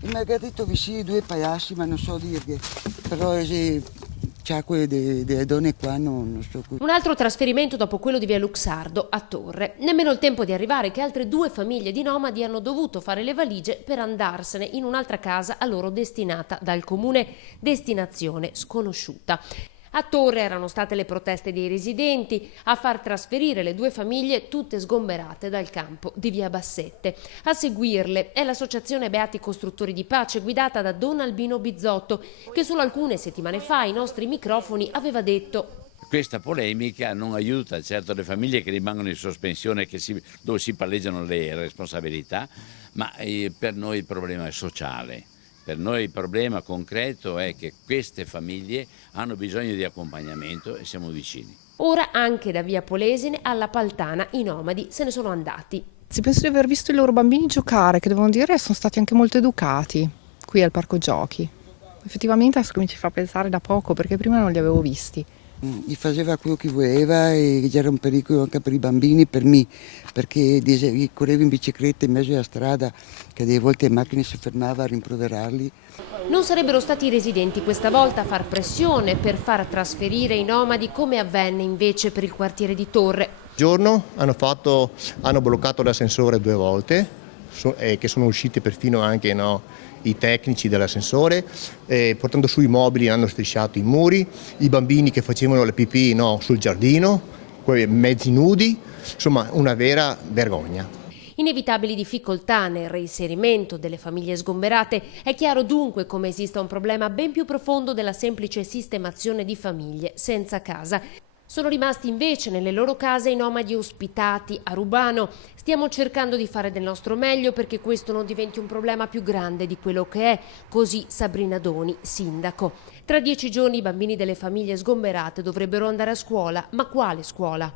Mi ha detto vicini due pagliacci, ma non so dirvi, però c'ha quelle delle donne qua, non so. Un altro trasferimento dopo quello di via Luxardo a Torre. Nemmeno il tempo di arrivare che altre due famiglie di nomadi hanno dovuto fare le valigie per andarsene in un'altra casa a loro destinata dal comune, destinazione sconosciuta. A Torre erano state le proteste dei residenti a far trasferire le due famiglie tutte sgomberate dal campo di via Bassette. A seguirle è l'associazione Beati Costruttori di Pace guidata da Don Albino Bizzotto, che solo alcune settimane fa ai nostri microfoni aveva detto: questa polemica non aiuta certo le famiglie che rimangono in sospensione, dove si palleggiano le responsabilità, ma per noi il problema è sociale. Per noi il problema concreto è che queste famiglie hanno bisogno di accompagnamento e siamo vicini. Ora anche da via Polesine alla Paltana i nomadi se ne sono andati. Penso di aver visto i loro bambini giocare, che devono dire sono stati anche molto educati qui al parco giochi. Effettivamente adesso mi ci fa pensare da poco, perché prima non li avevo visti. Gli faceva quello che voleva e era un pericolo anche per i bambini, per me, perché correva in bicicletta in mezzo alla strada, che delle volte le macchine si fermava a rimproverarli. Non sarebbero stati i residenti questa volta a far pressione per far trasferire i nomadi, come avvenne invece per il quartiere di Torre. Un giorno hanno bloccato l'ascensore 2 volte, che sono usciti perfino anche i tecnici dell'ascensore, portando su i mobili, hanno strisciato i muri, i bambini che facevano le pipì sul giardino, mezzi nudi, insomma una vera vergogna. Inevitabili difficoltà nel reinserimento delle famiglie sgomberate. È chiaro dunque come esista un problema ben più profondo della semplice sistemazione di famiglie senza casa. Sono rimasti invece nelle loro case i nomadi ospitati a Rubano. Stiamo cercando di fare del nostro meglio perché questo non diventi un problema più grande di quello che è, così Sabrina Doni, sindaco. Tra 10 giorni i bambini delle famiglie sgomberate dovrebbero andare a scuola, ma quale scuola?